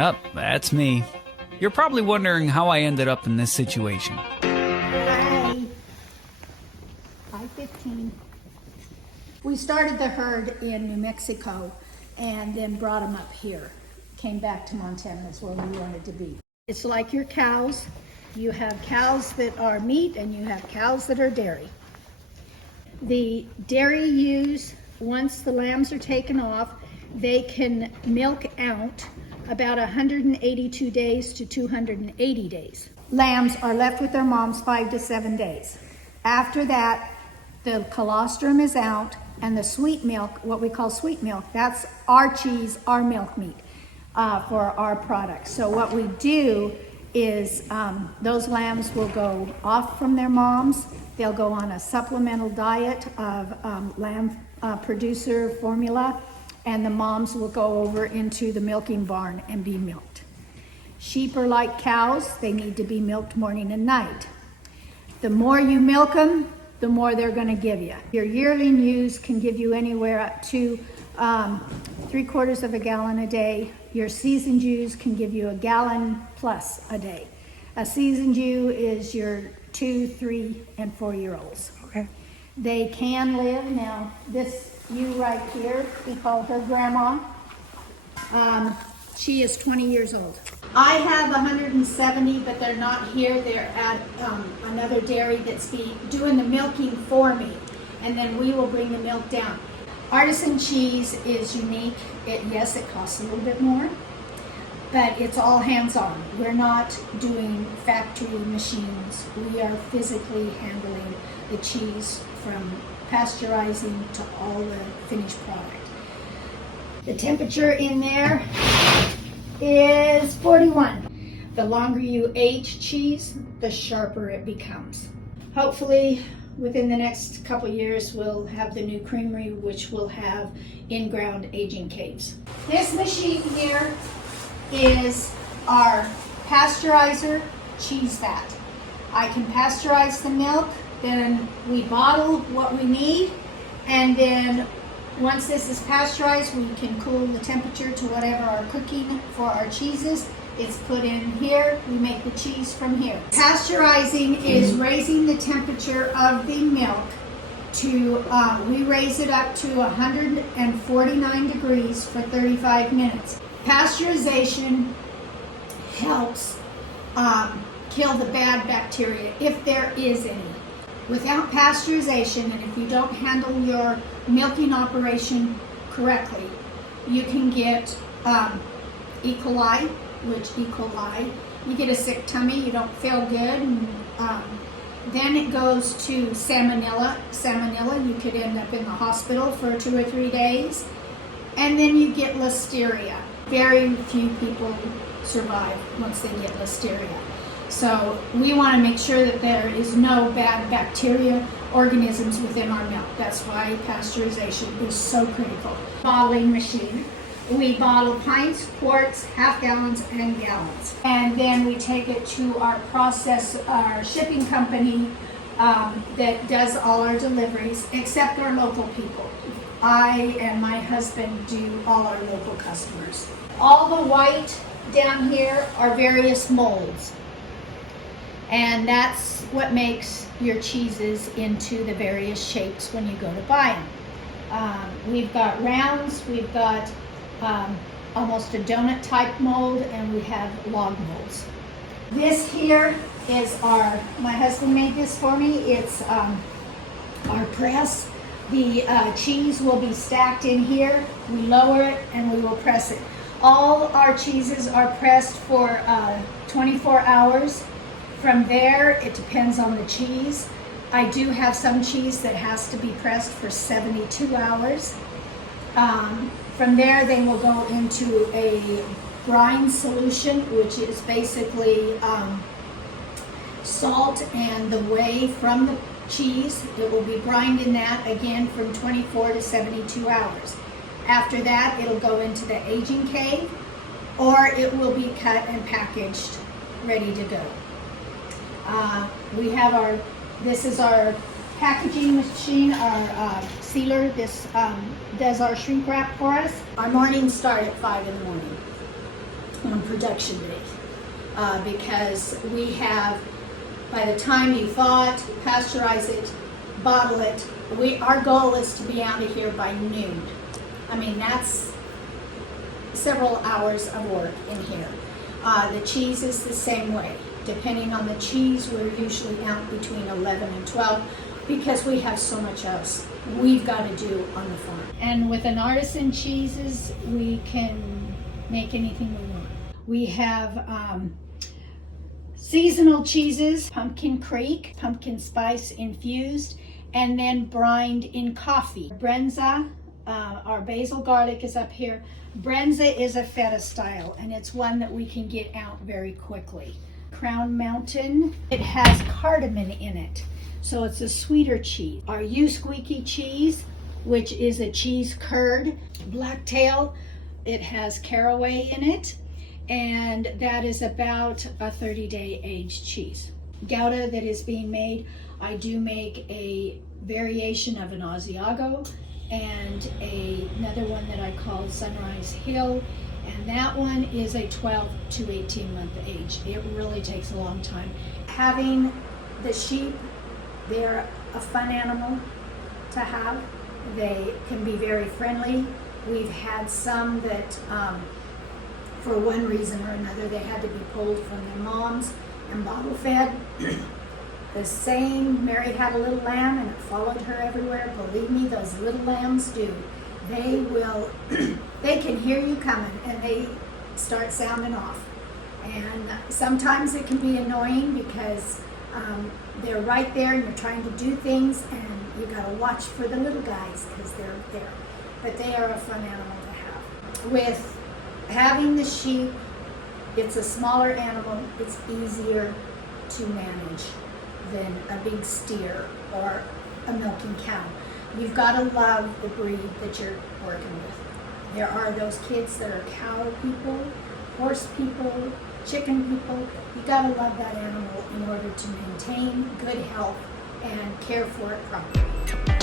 Yep, that's me. You're probably wondering how I ended up in this situation. Hi. Hi, 15. We started the herd in New Mexico and then brought them up here. Came back to Montana, that's where we wanted to be. It's like your cows. You have cows that are meat and you have cows that are dairy. The dairy ewes, once the lambs are taken off, they can milk out about 182 days to 280 days. Lambs are left with their moms 5 to 7 days. After that, the colostrum is out and the sweet milk, what we call sweet milk, that's our cheese, our milk meat for our products. So what we do is those lambs will go off from their moms. They'll go on a supplemental diet of lamb producer formula, and the moms will go over into the milking barn and be milked. Sheep are like cows. They need to be milked morning and night. The more you milk them, the more they're going to give you. Your yearling ewes can give you anywhere up to 3/4 of a gallon a day. Your seasoned ewes can give you a gallon plus a day. A seasoned ewe is your 2, 3, and 4-year-olds. Okay. They can live. Now, this ewe right here, we call her Grandma. She is 20 years old. I have 170, but they're not here. They're at another dairy that's doing the milking for me, and then we will bring the milk down. Artisan cheese is unique. Yes, it costs a little bit more, but it's all hands-on. We're not doing factory machines. We are physically handling the cheese from pasteurizing to all the finished product. The temperature in there is 41. The longer you age cheese, the sharper it becomes. Hopefully, within the next couple years, we'll have the new creamery, which will have in-ground aging caves. This machine here is our pasteurizer cheese vat. I can pasteurize the milk, then we bottle what we need, and then once this is pasteurized, we can cool the temperature to whatever our cooking for our cheeses. It's put in here, we make the cheese from here. Pasteurizing is raising the temperature of the milk to, we raise it up to 149 degrees for 35 minutes. Pasteurization helps kill the bad bacteria, if there is any. Without pasteurization, and if you don't handle your milking operation correctly, you can get E. coli, you get a sick tummy, you don't feel good, and then it goes to salmonella. You could end up in the hospital for 2 or 3 days, and then you get listeria. Very few people survive once they get listeria. So we want to make sure that there is no bad bacteria, organisms within our milk. That's why pasteurization is so critical. Bottling machine. We bottle pints, quarts, half gallons, and gallons. And then we take it to our shipping company that does all our deliveries, except our local people. I and my husband do all our local customers. All the white down here are various molds. And that's what makes your cheeses into the various shapes when you go to buy them. We've got rounds, we've got almost a donut type mold, and we have log molds. This here is my husband made this for me. It's our press. The cheese will be stacked in here. We lower it and we will press it. All our cheeses are pressed for 24 hours. From there, it depends on the cheese. I do have some cheese that has to be pressed for 72 hours. From there, they will go into a brine solution, which is basically salt and the whey from the cheese. It will be brined in that again from 24 to 72 hours. After that, it'll go into the aging cave, or it will be cut and packaged, ready to go. This is our packaging machine, our sealer. This does our shrink wrap for us. Our mornings start at 5 in the morning. on production day, because we have, by the time you thaw it, pasteurize it, bottle it, our goal is to be out of here by noon. I mean, that's several hours of work in here. The cheese is the same way. Depending on the cheese, we're usually out between 11 and 12 because we have so much else we've got to do on the farm. And with an artisan cheeses, we can make anything we want. We have seasonal cheeses, Pumpkin Creek, pumpkin spice infused, and then brined in coffee. Birdseye, our basil garlic is up here. Birdseye is a feta style, and it's one that we can get out very quickly. Crown Mountain, it has cardamom in it, so it's a sweeter cheese. Our You Squeaky cheese, which is a cheese curd. Blacktail, it has caraway in it, and that is about a 30-day aged cheese. Gouda that is being made, I do make a variation of an Asiago and another one that I call Sunrise Hill, and that one is a 12 to 18 month age. It really takes a long time. Having the sheep, they're a fun animal to have. They can be very friendly. We've had some that for one reason or another they had to be pulled from their moms and bottle fed. The same, Mary had a little lamb and it followed her everywhere. Believe me, those little lambs do. They will, they can hear you coming and they start sounding off. And sometimes it can be annoying because they're right there and you're trying to do things and you gotta watch for the little guys because they're there. But they are a fun animal to have. With having the sheep, it's a smaller animal, it's easier to manage than a big steer or a milking cow. You've got to love the breed that you're working with. There are those kids that are cow people, horse people, chicken people. You got to love that animal in order to maintain good health and care for it properly.